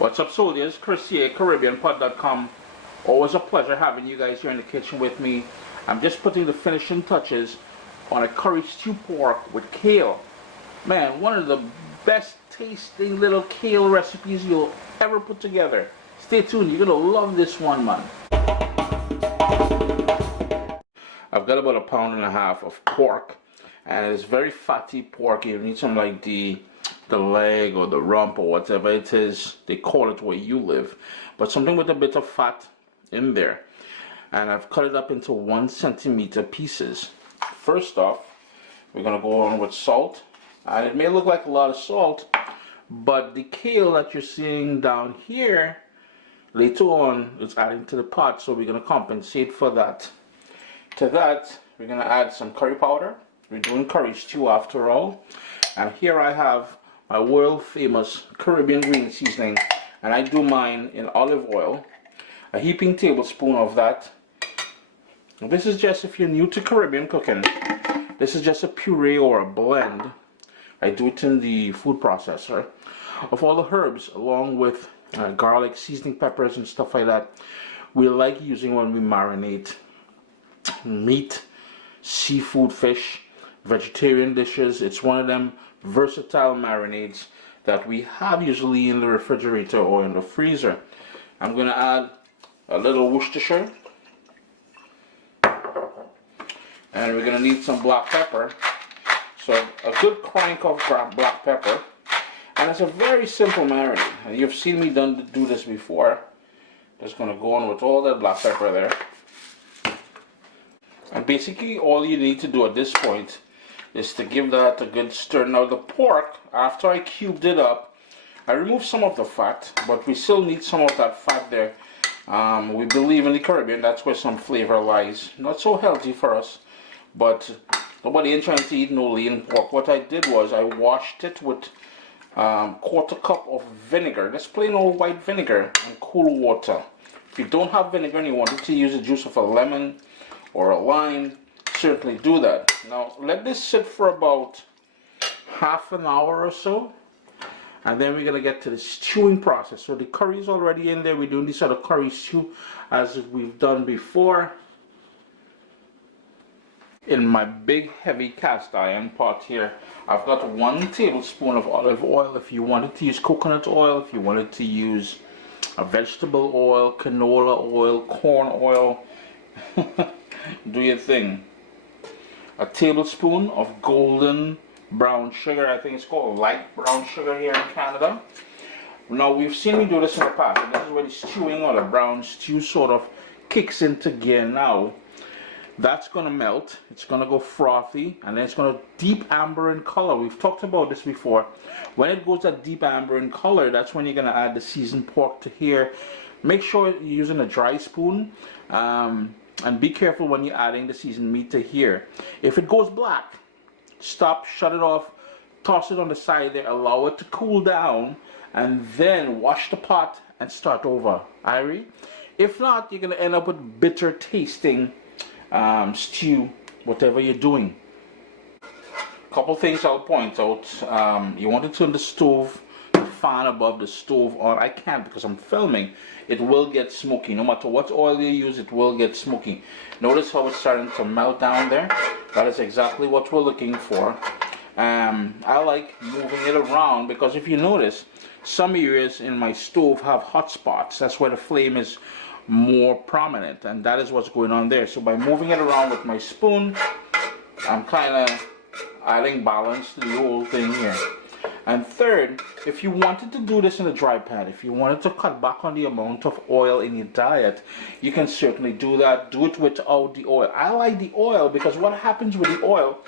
What's up, soldiers? Chris here, CaribbeanPod.com. Always a pleasure having you guys here in the kitchen with me. I'm just putting the finishing touches on a curry stew pork with kale. Man, one of the best tasting little kale recipes you'll ever put together. Stay tuned, you're gonna love this one, man. I've got about 1.5 pounds of pork, and it's very fatty pork. You need some like the leg or the rump or whatever it is they call it where you live, but something with a bit of fat in there. And I've cut it up into 1 centimeter pieces. First off, we're gonna go on with salt, and it may look like a lot of salt, but the kale that you're seeing down here later on is adding to the pot, so we're gonna compensate for that. To that, we're gonna add some curry powder. We're doing curry stew after all. And here I have my world famous Caribbean green seasoning, and I do mine in olive oil, a heaping tablespoon of that. This is just, if you're new to Caribbean cooking, this is just a puree or a blend. I do it in the food processor of all the herbs, along with garlic, seasoning peppers and stuff like that we like using when we marinate meat, seafood, fish, vegetarian dishes. It's one of them versatile marinades that we have usually in the refrigerator or in the freezer. I'm going to add a little Worcestershire, and we're going to need some black pepper. So a good crank of black pepper, and it's a very simple marinade, and you've seen me do this before. Just going to go on with all that black pepper there. And basically all you need to do at this point is to give that a good stir. Now the pork, after I cubed it up, I removed some of the fat, but we still need some of that fat there. We believe in the Caribbean, that's where some flavor lies. Not so healthy for us, but nobody ain't trying to eat no lean pork. What I did was I washed it with 1/4 cup of vinegar, just plain old white vinegar, and cool water. If you don't have vinegar and you wanted to use the juice of a lemon or a lime, certainly do that. Now let this sit for about half an hour or so, and then we're going to get to the stewing process. So the curry is already in there. We're doing this sort of curry stew as we've done before. In my big heavy cast iron pot here, I've got 1 tablespoon of olive oil. If you wanted to use coconut oil, if you wanted to use a vegetable oil, canola oil, corn oil, do your thing. A tablespoon of golden brown sugar. I think it's called light brown sugar here in Canada. Now we've seen me do this in the past, and this is where the stewing or the brown stew sort of kicks into gear now. That's going to melt, it's going to go frothy, and then it's going to deep amber in color. We've talked about this before. When it goes that deep amber in color, that's when you're going to add the seasoned pork to here. Make sure you're using a dry spoon, and be careful when you're adding the seasoned meat to here. If it goes black, stop, shut it off, toss it on the side there, allow it to cool down, and then wash the pot and start over. Irie? If not, you're going to end up with bitter tasting stew, whatever you're doing. Couple things I'll point out. You want to turn the stove, the fan above the stove on. I can't because I'm filming. It will get smoky. No matter what oil you use, it will get smoky. Notice how it's starting to melt down there? That is exactly what we're looking for. I like moving it around because if you notice, some areas in my stove have hot spots. That's where the flame is more prominent, and that is what's going on there. So by moving it around with my spoon, I'm kind of adding balance to the whole thing here. And third, if you wanted to do this in a dry pan, if you wanted to cut back on the amount of oil in your diet, you can certainly do that. Do it without the oil. I like the oil because what happens with the oil,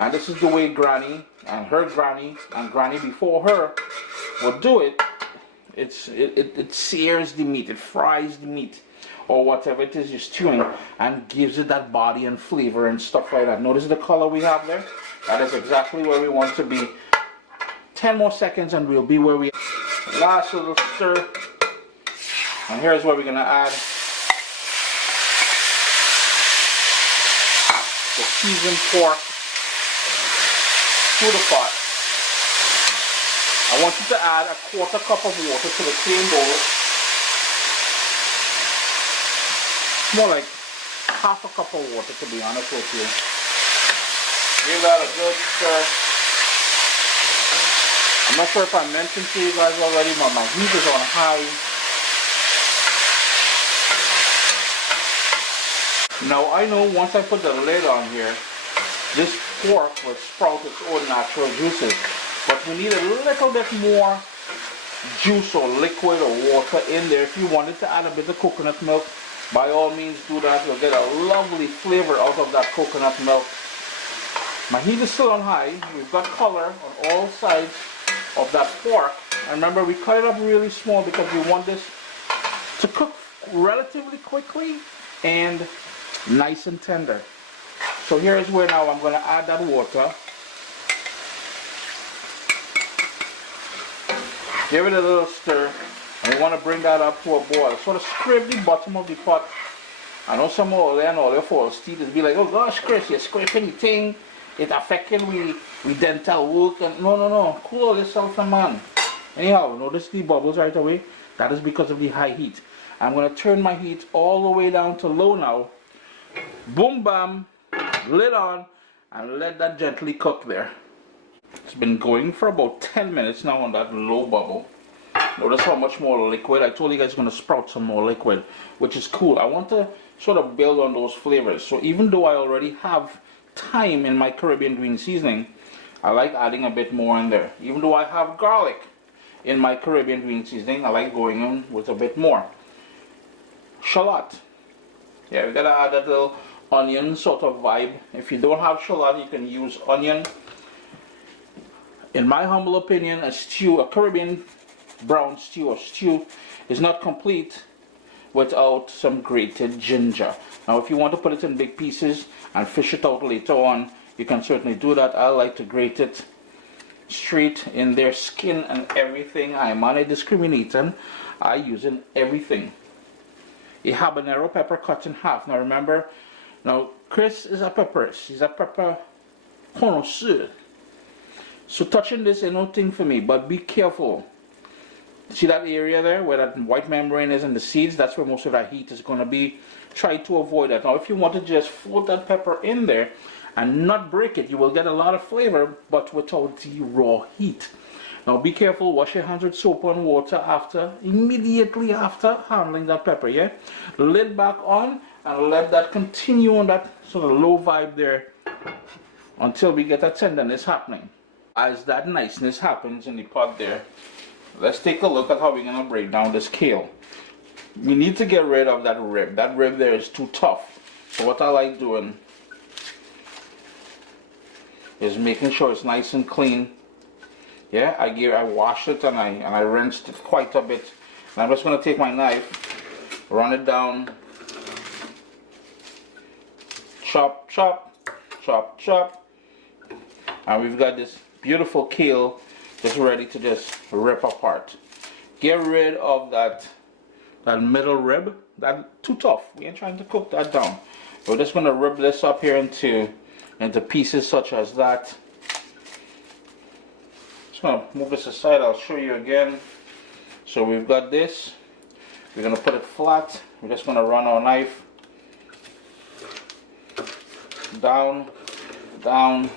and this is the way Granny and her granny and Granny before her would do it, it sears the meat, it fries the meat, or whatever it is you're stewing, and gives it that body and flavor and stuff like that. Notice the color we have there? That is exactly where we want to be. 10 more seconds and we'll be where we are. Last little stir. And here's where we're going to add the seasoned pork to the pot. I want you to add a quarter cup of water to the same bowl. More like half a cup of water, to be honest with you. Give that a good stir. I'm not sure if I mentioned to you guys already, but my heat is on high. Now I know once I put the lid on here, this pork will sprout its own natural juices. But we need a little bit more juice or liquid or water in there. If you wanted to add a bit of coconut milk, by all means do that. You'll get a lovely flavor out of that coconut milk. My heat is still on high. We've got color on all sides of that pork. And remember, we cut it up really small because we want this to cook relatively quickly and nice and tender. So here's where now I'm going to add that water. Give it a little stir, and we want to bring that up to a boil. Sort of scrape the bottom of the pot. I know some of you and all your false teeth is be like, oh gosh, Chris, you're scraping the thing. It's affecting we dental work. And no. Cool yourself, man. Anyhow, notice the bubbles right away. That is because of the high heat. I'm going to turn my heat all the way down to low now. Boom, bam, lid on, and let that gently cook there. It's been going for about 10 minutes now on that low bubble. Notice how much more liquid. I told you guys it's going to sprout some more liquid, which is cool. I want to sort of build on those flavors. So even though I already have thyme in my Caribbean green seasoning, I like adding a bit more in there. Even though I have garlic in my Caribbean green seasoning, I like going in with a bit more. Shallot. Yeah, we gotta add that little onion sort of vibe. If you don't have shallot, you can use onion. In my humble opinion, a Caribbean brown stew or stew is not complete without some grated ginger. Now if you want to put it in big pieces and fish it out later on, you can certainly do that. I like to grate it straight in their skin and everything. I'm not discriminating. I use in everything. A habanero pepper cut in half. Now remember, now Chris is a pepperist. He's a pepper connoisseur. So touching this is no thing for me, but be careful. See that area there where that white membrane is and the seeds? That's where most of that heat is going to be. Try to avoid that. Now if you want to just float that pepper in there and not break it, you will get a lot of flavor, but without the raw heat. Now be careful, wash your hands with soap and water immediately after handling that pepper, yeah? Lid back on and let that continue on that sort of low vibe there until we get that tenderness happening. As that niceness happens in the pot there, let's take a look at how we're going to break down this kale. We need to get rid of that rib. That rib there is too tough. So what I like doing is making sure it's nice and clean. Yeah, I washed it and I rinsed it quite a bit. And I'm just going to take my knife, run it down, chop, chop, chop, chop. And we've got this beautiful kale just ready to just rip apart. Get rid of that middle rib. That's too tough. We ain't trying to cook that down. We're just going to rip this up here into pieces such as that. Just going to move this aside. I'll show you again. So we've got this. We're going to put it flat. We're just going to run our knife down, down,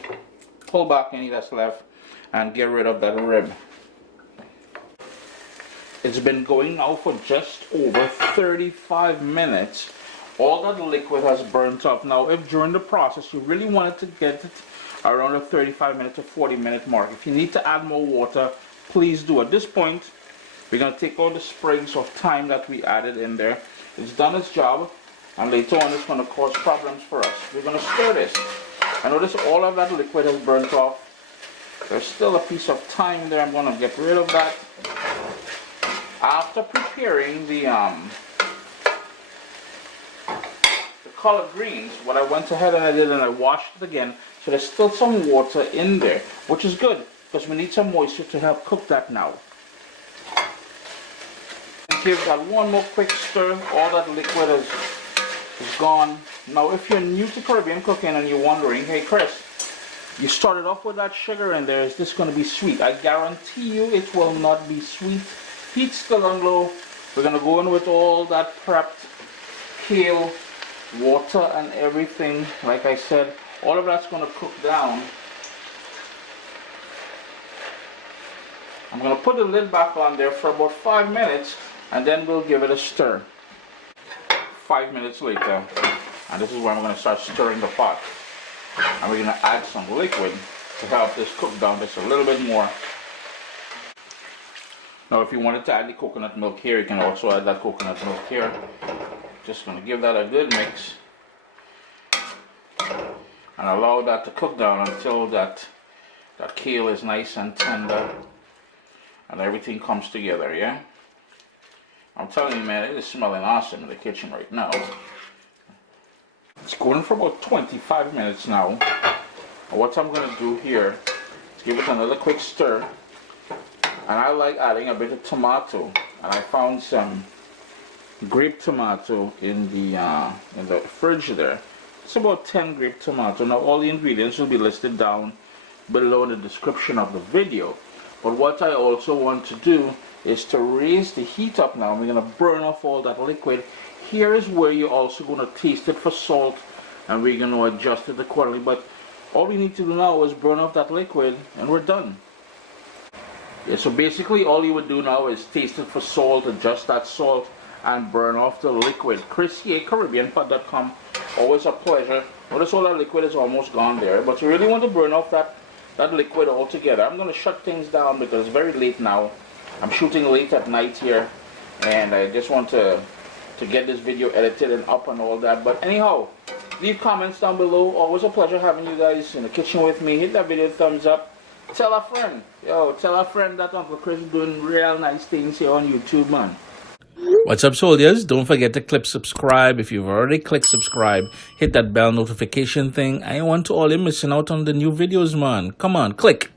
pull back any that's left, and get rid of that rib. It's been going now for just over 35 minutes. All that liquid has burnt up. Now if during the process you really wanted to get it around a 35-minute to 40-minute mark, if you need to add more water, please do. At this point, we're going to take all the sprigs of thyme that we added in there. It's done its job, and later on it's going to cause problems for us. We're going to stir this. I notice all of that liquid has burnt off. There's still a piece of thyme there. I'm going to get rid of that. After preparing the collard greens, what I went ahead and I did and I washed it again. So there's still some water in there, which is good because we need some moisture to help cook that now. Give that one more quick stir. All that liquid is gone. Now if you're new to Caribbean cooking and you're wondering, hey Chris, You started off with that sugar in there. Is this going to be sweet? I guarantee you it will not be sweet. Heat still on low. We're going to go in with all that prepped kale, water and everything. Like I said, all of that's going to cook down. I'm going to put the lid back on there for about 5 minutes and then we'll give it a stir. 5 minutes later, and this is where I'm going to start stirring the pot. And we're going to add some liquid to help this cook down just a little bit more. Now if you wanted to add the coconut milk here, you can also add that coconut milk here. Just going to give that a good mix. And allow that to cook down until that kale is nice and tender. And everything comes together, yeah? I'm telling you, man, it is smelling awesome in the kitchen right now. It's going for about 25 minutes now. And what I'm going to do here is give it another quick stir. And I like adding a bit of tomato. And I found some grape tomato in the fridge there. It's about 10 grape tomato. Now all the ingredients will be listed down below in the description of the video. But what I also want to do is to raise the heat up now. We're going to burn off all that liquid. Here is where you're also going to taste it for salt, and we're going to adjust it accordingly. But all we need to do now is burn off that liquid and we're done. Yeah, so basically all you would do now is taste it for salt, adjust that salt and burn off the liquid. Chris here, CaribbeanPot.com. Always a pleasure. Notice all that liquid is almost gone there, but you really want to burn off that liquid altogether. I'm going to shut things down because it's very late now. I'm shooting late at night here and I just want to get this video edited and up and all that. But anyhow, leave comments down below. Always a pleasure having you guys in the kitchen with me. Hit that video thumbs up. Tell a friend. Tell a friend that Uncle Chris is doing real nice things here on YouTube, man. What's up, soldiers? Don't forget to click subscribe. If you've already clicked subscribe, hit that bell notification thing. I want to all you missing out on the new videos, man. Come on, click.